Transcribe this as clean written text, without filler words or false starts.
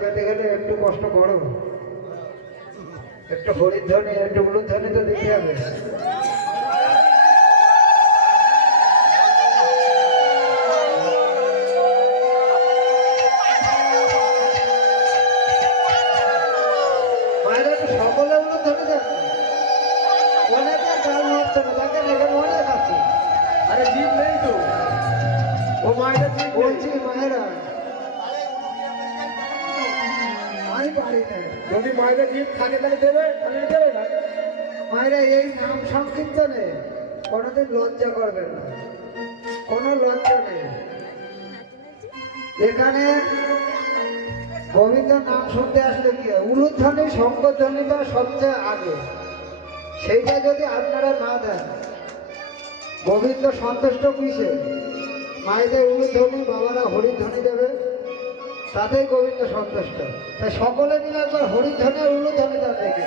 পেতে গেলে একটু কষ্ট করো, একটু হরিধ্বনি একটু উলুধ্বনি তো দিতে হবে। মায়েরা একটু সকলে উলুধ্বনি দেন, অনেকে গান হচ্ছে না, দেখেন এখানে অনেক আছে। আরে জিপ নেই তো, ও মায়েরা জিপ বলছি মায়েরা আমি পারি না। যদি মায়েরা জিপ থাকে তাহলে দেবে, তাহলে দেবে না। মায়েরা এই নাম সংকীর্তনে কোনোদিন লজ্জা করবেন না, কোনো লজ্জা নেই। এখানে গোবিন্দ নাম শুনতে আসলে কি হয়, উলুধ্বনি শঙ্করধ্বনিটা সবচেয়ে আগে, সেইটা যদি আপনারা না দেন গোবিন্দ সন্তুষ্ট কিসে? মায়েদের উলুধ্বনি, বাবারা হরিধ্বনি দেবে, তাতেই গোবিন্দ সন্তুষ্ট। তাই সকলে মিলে একবার হরিধ্বনি আর উলুধ্বনি দেন দেখে।